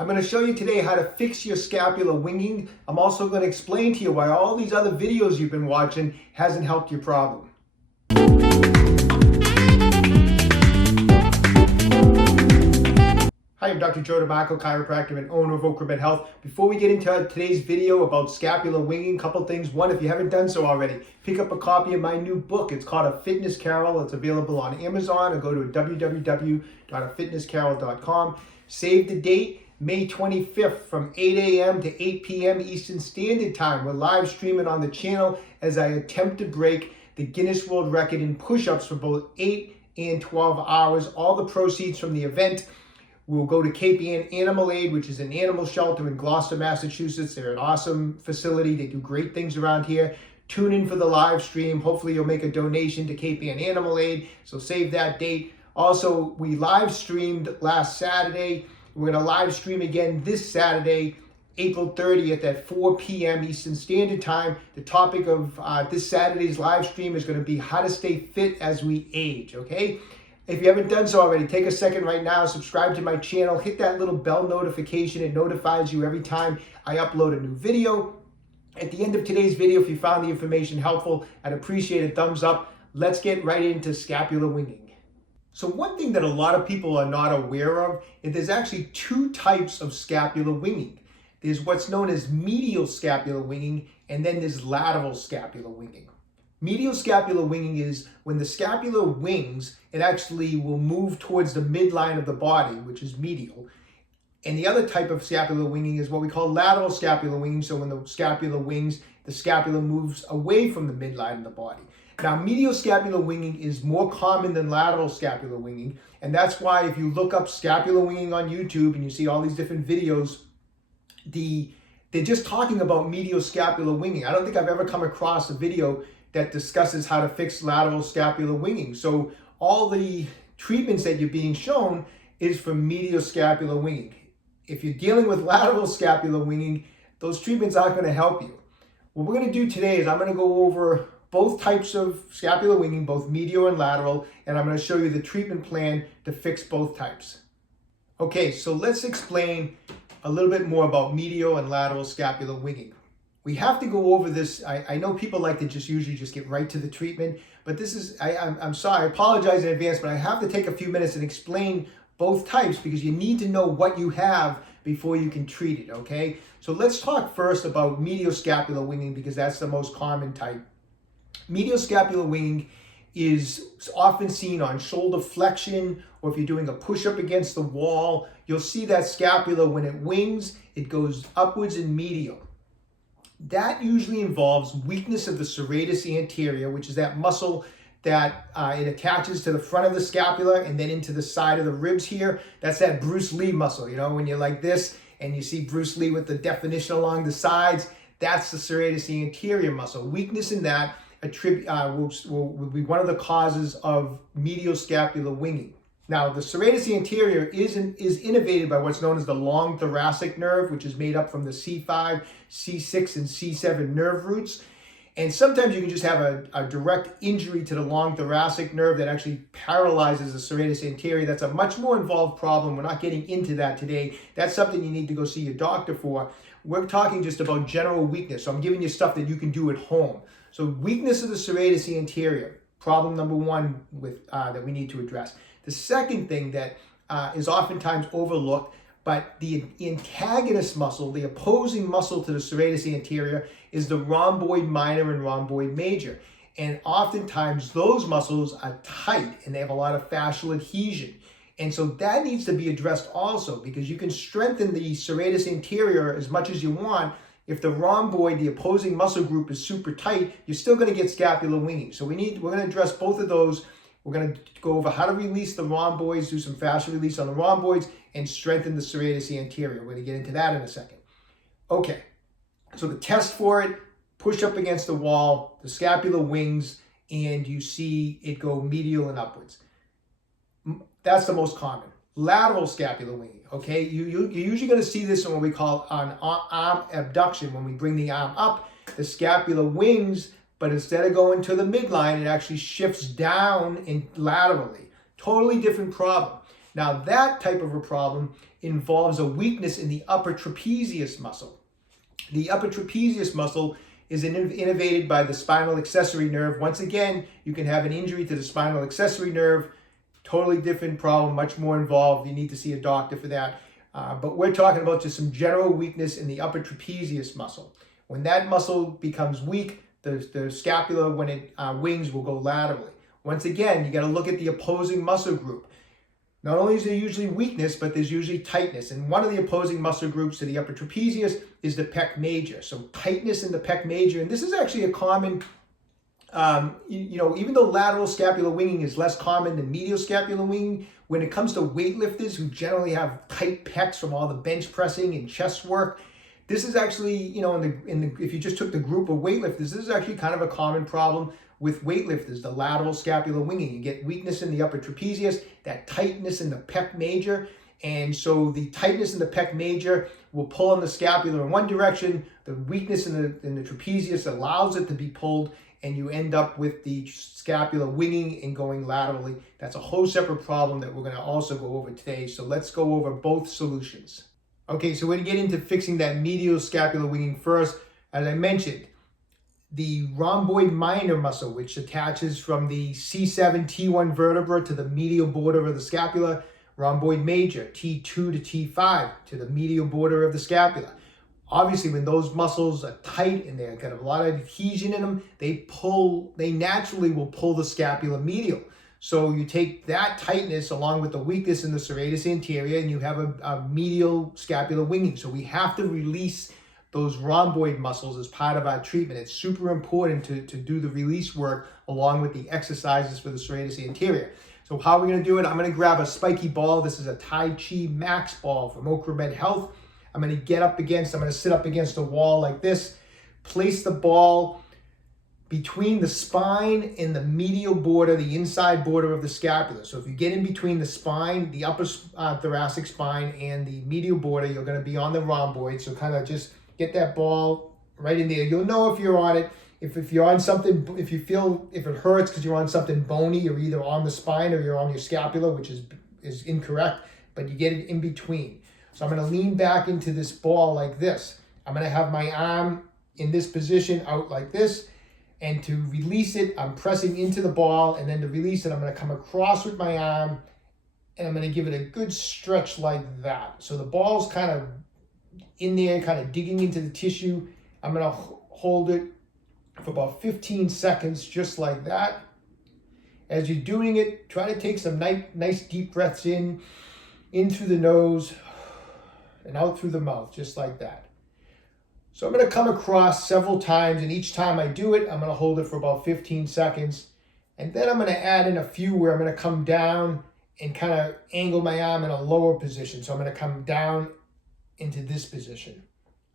I'm going to show you today how to fix your scapular winging. I'm also going to explain to you why all these other videos you've been watching hasn't helped your problem. Hi, I'm Dr. Joe DeMarco, chiropractor and owner of OcraMed Health. Before we get into today's video about scapular winging, a couple things. One, if you haven't done so already, pick up a copy of my new book. It's called A Fitness Carol. It's available on Amazon, or go to www.afitnesscarol.com. Save the date, May 25th from 8 a.m. to 8 p.m. Eastern Standard Time. We're live streaming on the channel as I attempt to break the Guinness World Record in push-ups for both 8 and 12 hours. All the proceeds from the event will go to Cape Ann Animal Aid, which is an animal shelter in Gloucester, Massachusetts. They're an awesome facility. They do great things around here. Tune in for the live stream. Hopefully you'll make a donation to Cape Ann Animal Aid, so save that date. Also, we live streamed last Saturday. We're going to live stream again this Saturday, April 30th at 4 p.m. Eastern Standard Time. The topic of this Saturday's live stream is going to be how to stay fit as we age, okay? If you haven't done so already, take a second right now, subscribe to my channel, hit that little bell notification. It notifies you every time I upload a new video. At the end of today's video, if you found the information helpful, I'd appreciate a thumbs up. Let's get right into scapular winging. So one thing that a lot of people are not aware of is there's actually two types of scapular winging. There's what's known as medial scapular winging, and then there's lateral scapular winging. Medial scapular winging is when the scapula wings, it actually will move towards the midline of the body, which is medial. And the other type of scapular winging is what we call lateral scapular winging. So when the scapula wings, the scapula moves away from the midline of the body. Now, medial scapular winging is more common than lateral scapular winging. And that's why if you look up scapular winging on YouTube and you see all these different videos, they're just talking about medial scapular winging. I don't think I've ever come across a video that discusses how to fix lateral scapular winging. So all the treatments that you're being shown is for medial scapular winging. If you're dealing with lateral scapular winging, those treatments aren't going to help you. What we're going to do today is I'm going to go over both types of scapular winging, both medial and lateral, and I'm going to show you the treatment plan to fix both types. Okay, so let's explain a little bit more about medial and lateral scapular winging. We have to go over this. I know people like to usually get right to the treatment, but this is, I'm sorry, I apologize in advance, but I have to take a few minutes and explain both types because you need to know what you have before you can treat it, okay? So let's talk first about medial scapular winging because that's the most common type. Medial scapular winging is often seen on shoulder flexion, or if you're doing a push-up against the wall, you'll see that scapula, when it wings, it goes upwards and medial. That usually involves weakness of the serratus anterior, which is that muscle that it attaches to the front of the scapula and then into the side of the ribs here. That's that Bruce Lee muscle, you know, when you're like this and you see Bruce Lee with the definition along the sides, that's the serratus anterior muscle. Weakness in that will be one of the causes of medial scapular winging. Now, the serratus anterior is innervated by what's known as the long thoracic nerve, which is made up from the C5, C6, and C7 nerve roots. And sometimes you can just have a direct injury to the long thoracic nerve that actually paralyzes the serratus anterior. That's a much more involved problem. We're not getting into that today. That's something you need to go see your doctor for. We're talking just about general weakness. So I'm giving you stuff that you can do at home. So weakness of the serratus anterior, problem number one that we need to address. The second thing that is oftentimes overlooked, but the antagonist muscle, the opposing muscle to the serratus anterior, is the rhomboid minor and rhomboid major. And oftentimes those muscles are tight and they have a lot of fascial adhesion. And so that needs to be addressed also, because you can strengthen the serratus anterior as much as you want. If the rhomboid, the opposing muscle group, is super tight, you're still going to get scapular winging. So we're going to address both of those. We're going to go over how to release the rhomboids, do some fascial release on the rhomboids, and strengthen the serratus anterior. We're going to get into that in a second. Okay, so the test for it, push up against the wall, the scapula wings, and you see it go medial and upwards. That's the most common. Lateral scapular winging, okay? You're usually going to see this in what we call an arm abduction. When we bring the arm up, the scapula wings, but instead of going to the midline, it actually shifts down and laterally. Totally different problem. Now, that type of a problem involves a weakness in the upper trapezius muscle. The upper trapezius muscle is innervated by the spinal accessory nerve. Once again, you can have an injury to the spinal accessory nerve. Totally different problem, much more involved. You need to see a doctor for that. But we're talking about just some general weakness in the upper trapezius muscle. When that muscle becomes weak, the scapula, when it wings, will go laterally. Once again, you got to look at the opposing muscle group. Not only is there usually weakness, but there's usually tightness. And one of the opposing muscle groups to the upper trapezius is the pec major. So tightness in the pec major, and this is actually a common, even though lateral scapular winging is less common than medial scapular winging, when it comes to weightlifters who generally have tight pecs from all the bench pressing and chest work, this is actually, if you just took the group of weightlifters, this is actually kind of a common problem with weightlifters, the lateral scapular winging. You get weakness in the upper trapezius, that tightness in the pec major, and so the tightness in the pec major will pull on the scapula in one direction. The weakness in the trapezius allows it to be pulled, and you end up with the scapula winging and going laterally. That's a whole separate problem that we're going to also go over today. So let's go over both solutions. Okay, so we're going to get into fixing that medial scapular winging first. As I mentioned, the rhomboid minor muscle, which attaches from the C7 T1 vertebra to the medial border of the scapula, rhomboid major, T2 to T5 to the medial border of the scapula. Obviously, when those muscles are tight and they've got a lot of adhesion in them, they naturally will pull the scapula medial. So you take that tightness along with the weakness in the serratus anterior, and you have a medial scapular winging. So we have to release those rhomboid muscles as part of our treatment. It's super important to do the release work along with the exercises for the serratus anterior. So how are we going to do it? I'm going to grab a spiky ball. This is a Tai Chi Max ball from OcraMed Health. I'm going to sit up against a wall like this, place the ball between the spine and the medial border, the inside border of the scapula. So if you get in between the spine, the upper thoracic spine, and the medial border, you're going to be on the rhomboid. So kind of just get that ball right in there. You'll know if you're on it. If you're on something, if it hurts because you're on something bony, you're either on the spine or you're on your scapula, which is incorrect, but you get it in between. So I'm going to lean back into this ball like this. I'm going to have my arm in this position out like this. And to release it, I'm pressing into the ball, and then to release it, I'm going to come across with my arm, and I'm going to give it a good stretch like that. So the ball's kind of in there, kind of digging into the tissue. I'm going to hold it for about 15 seconds, just like that. As you're doing it, try to take some nice deep breaths in through the nose, and out through the mouth, just like that. So I'm going to come across several times, and each time I do it, I'm going to hold it for about 15 seconds. And then I'm going to add in a few where I'm going to come down and kind of angle my arm in a lower position. So I'm going to come down into this position,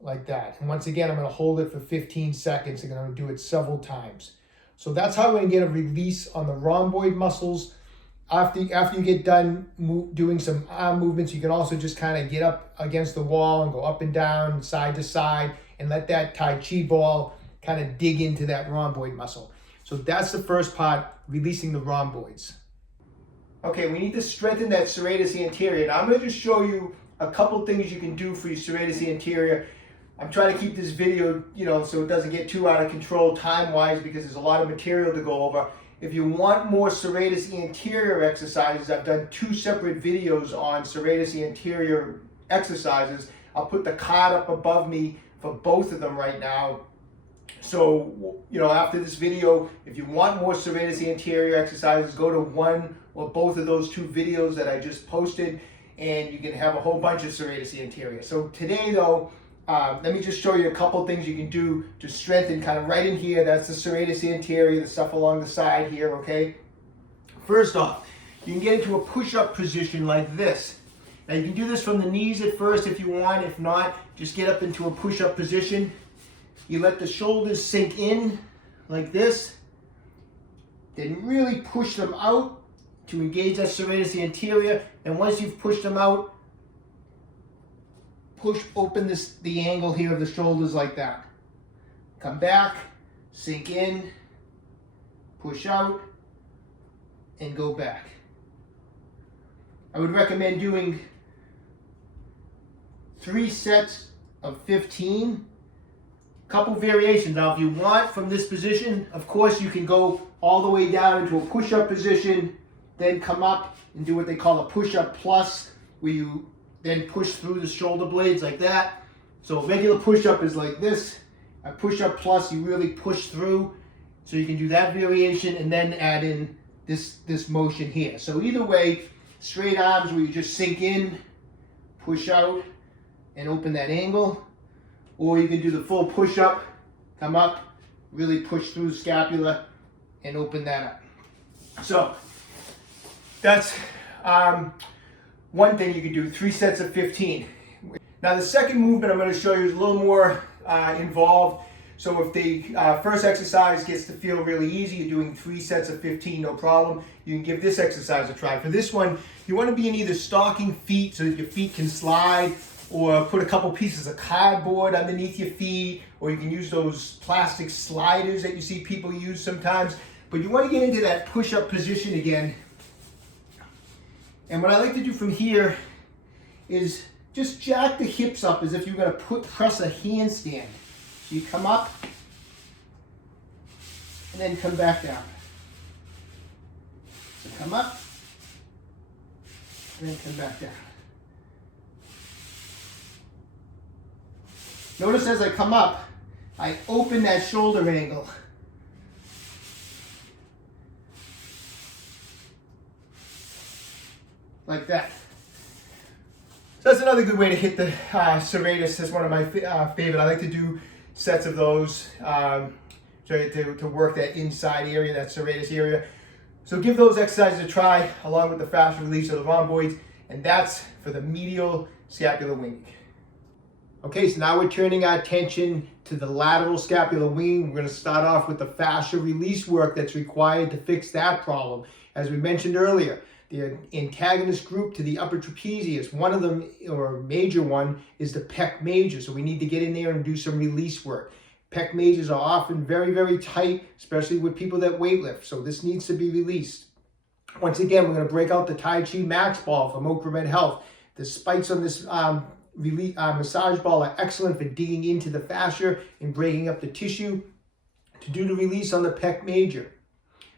like that. And once again, I'm going to hold it for 15 seconds. I'm going to do it several times. So that's how we're going to get a release on the rhomboid muscles. After you get done doing some arm movements, you can also just kind of get up against the wall and go up and down, side to side, and let that Tai Chi ball kind of dig into that rhomboid muscle. So that's the first part, releasing the rhomboids. Okay, we need to strengthen that serratus anterior. Now I'm going to just show you a couple things you can do for your serratus anterior. I'm trying to keep this video, so it doesn't get too out of control time-wise, because there's a lot of material to go over. If you want more serratus anterior exercises, I've done 2 separate videos on serratus anterior exercises. I'll put the card up above me for both of them right now. So, after this video, if you want more serratus anterior exercises, go to one or both of those 2 videos that I just posted, and you can have a whole bunch of serratus anterior. So today, though, let me just show you a couple things you can do to strengthen kind of right in here. That's the serratus anterior, the stuff along the side here, okay? First off, you can get into a push-up position like this. Now you can do this from the knees at first if you want. If not, just get up into a push-up position. You let the shoulders sink in like this. Then really push them out to engage that serratus anterior. And once you've pushed them out, push open the angle here of the shoulders like that. Come back, sink in, push out, and go back. I would recommend doing 3 sets of 15. Couple variations. Now, if you want from this position, of course, you can go all the way down into a push-up position, then come up and do what they call a push-up plus, where you then push through the shoulder blades like that. So a regular push-up is like this. A push-up plus, you really push through. So you can do that variation and then add in this motion here. So either way, straight arms where you just sink in, push out, and open that angle. Or you can do the full push-up, come up, really push through the scapula, and open that up. So that's one thing you can do, 3 sets of 15. Now the second movement I'm going to show you is a little more involved. So if the first exercise gets to feel really easy, you're doing 3 sets of 15, no problem. You can give this exercise a try. For this one, you want to be in either stocking feet so that your feet can slide, or put a couple pieces of cardboard underneath your feet, or you can use those plastic sliders that you see people use sometimes. But you want to get into that push-up position again. And what I like to do from here is just jack the hips up as if you're going to press a handstand. So you come up and then come back down. So come up and then come back down. Notice as I come up, I open that shoulder angle. Like that. So that's another good way to hit the serratus. That's one of my favorite. I like to do sets of those to work that inside area, that serratus area. So give those exercises a try along with the fascial release of the rhomboids, and that's for the medial scapular winging. Okay, so now we're turning our attention to the lateral scapular winging. We're going to start off with the fascial release work that's required to fix that problem. As we mentioned earlier, the antagonist group to the upper trapezius, one of them, or a major one, is the pec major. So we need to get in there and do some release work. Pec majors are often very, very tight, especially with people that weightlift. So this needs to be released. Once again, we're going to break out the Tai Chi Max ball from OcraMed Health. The spikes on this massage ball are excellent for digging into the fascia and breaking up the tissue. To do the release on the pec major,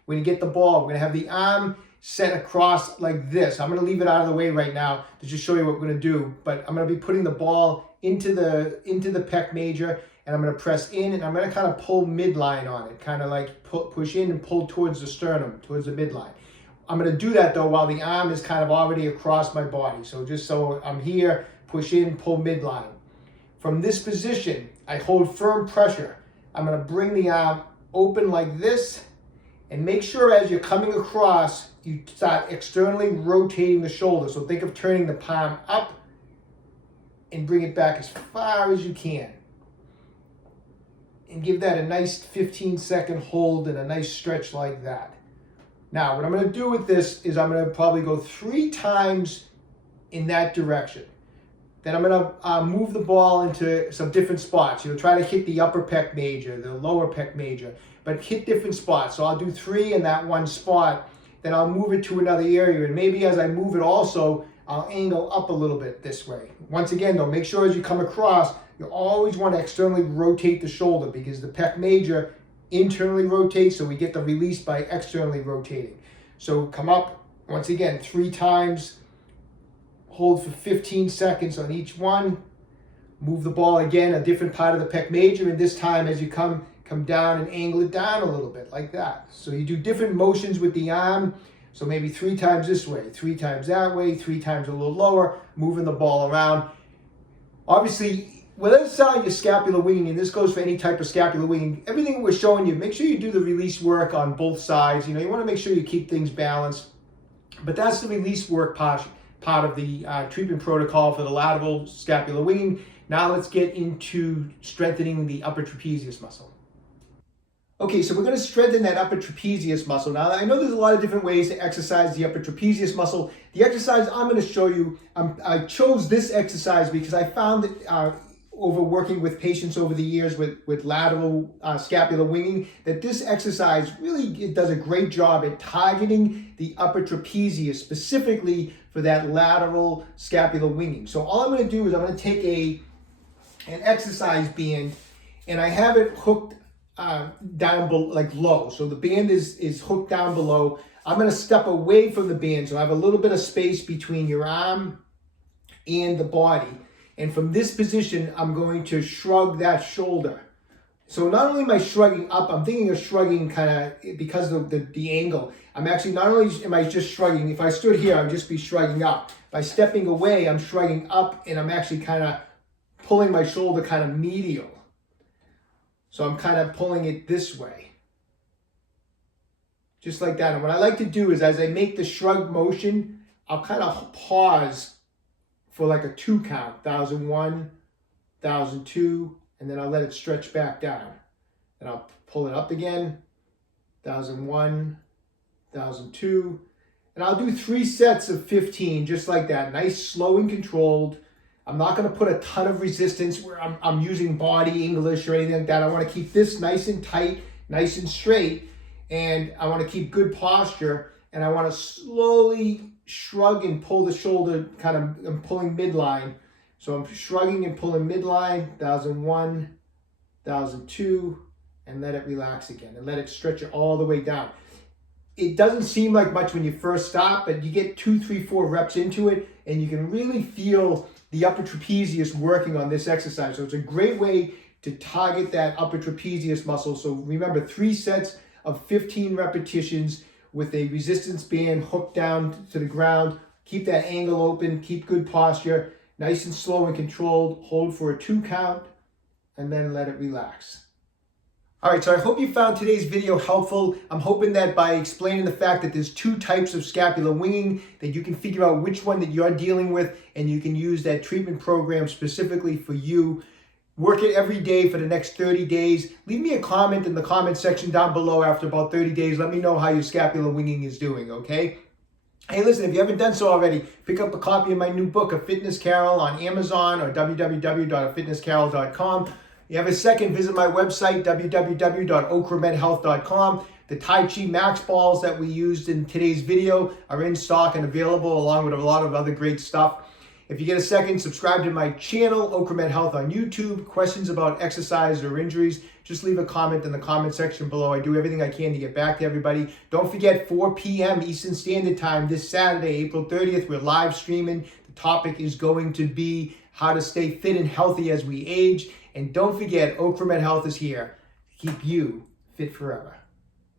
we're going to get the ball. We're going to have the arm set across like this. I'm going to leave it out of the way right now to just show you what we're going to do. But I'm going to be putting the ball into the pec major, and I'm going to press in, and I'm going to kind of pull midline on it, kind of like push in and pull towards the sternum, towards the midline. I'm going to do that though while the arm is kind of already across my body. So just so I'm here, push in, pull midline. From this position, I hold firm pressure. I'm going to bring the arm open like this, and make sure as you're coming across, you start externally rotating the shoulder. So think of turning the palm up and bring it back as far as you can. And give that a nice 15-second hold and a nice stretch like that. Now, what I'm going to do with this is I'm going to probably go 3 times in that direction. Then I'm going to move the ball into some different spots. You'll try to hit the upper pec major, the lower pec major, but hit different spots. So I'll do 3 in that one spot, then I'll move it to another area. And maybe as I move it also, I'll angle up a little bit this way. Once again though, make sure as you come across, you always want to externally rotate the shoulder, because the pec major internally rotates, so we get the release by externally rotating. So come up, once again, 3 times, hold for 15 seconds on each one, move the ball again, a different part of the pec major, and this time as you come down and angle it down a little bit like that. So you do different motions with the arm. So maybe 3 times this way, 3 times that way, 3 times a little lower, moving the ball around. Obviously, whatever side your scapular winging, and this goes for any type of scapular winging, everything we're showing you, make sure you do the release work on both sides. You know, you want to make sure you keep things balanced. But that's the release work part of the treatment protocol for the lateral scapular winging. Now let's get into strengthening the upper trapezius muscle. Okay, so we're going to strengthen that upper trapezius muscle. Now, I know there's a lot of different ways to exercise the upper trapezius muscle. The exercise I'm going to show you, I chose this exercise because I found that over working with patients over the years with lateral scapular winging, that this exercise really, it does a great job at targeting the upper trapezius, specifically for that lateral scapular winging. So all I'm going to do is I'm going to take an exercise band, and I have it hooked down like low. So the band is hooked down below. I'm going to step away from the band, so I have a little bit of space between your arm and the body. And from this position, I'm going to shrug that shoulder. So not only am I shrugging up, I'm thinking of shrugging kind of because of the angle. I'm actually, not only am I just shrugging, if I stood here, I'd just be shrugging up. By stepping away, I'm shrugging up, and I'm actually kind of pulling my shoulder kind of medial. So I'm kind of pulling it this way. Just like that. And what I like to do is, as I make the shrug motion, I'll kind of pause for like a 2 count, 1001, 1002, and then I'll let it stretch back down. And I'll pull it up again, 1001, 1002, and I'll do 3 sets of 15, just like that. Nice, slow and controlled. I'm not going to put a ton of resistance where I'm using body English or anything like that. I want to keep this nice and tight, nice and straight, and I want to keep good posture, and I want to slowly shrug and pull the shoulder, kind of, I'm pulling midline. So I'm shrugging and pulling midline, 1001, 1002, and let it relax again, and let it stretch it all the way down. It doesn't seem like much when you first stop, but you get 2, 3, 4 reps into it, and you can really feel the upper trapezius working on this exercise. So it's a great way to target that upper trapezius muscle. So remember, 3 sets of 15 repetitions with a resistance band hooked down to the ground. Keep that angle open, keep good posture, nice and slow and controlled. Hold for a 2 count, and then let it relax. All right, so I hope you found today's video helpful. I'm hoping that by explaining the fact that there's 2 types of scapular winging, that you can figure out which one that you're dealing with, and you can use that treatment program specifically for you. Work it every day for the next 30 days. Leave me a comment in the comment section down below after about 30 days. Let me know how your scapular winging is doing, okay? Hey, listen, if you haven't done so already, pick up a copy of my new book, A Fitness Carol, on Amazon or www.afitnesscarol.com. You have a second, visit my website, www.OcraMedHealth.com. The Tai Chi Max balls that we used in today's video are in stock and available, along with a lot of other great stuff. If you get a second, subscribe to my channel, OcraMed Health on YouTube. Questions about exercise or injuries, just leave a comment in the comment section below. I do everything I can to get back to everybody. Don't forget, 4 p.m. Eastern Standard Time this Saturday, April 30th, we're live streaming. The topic is going to be how to stay fit and healthy as we age. And don't forget, OcraMed Health is here to keep you fit forever.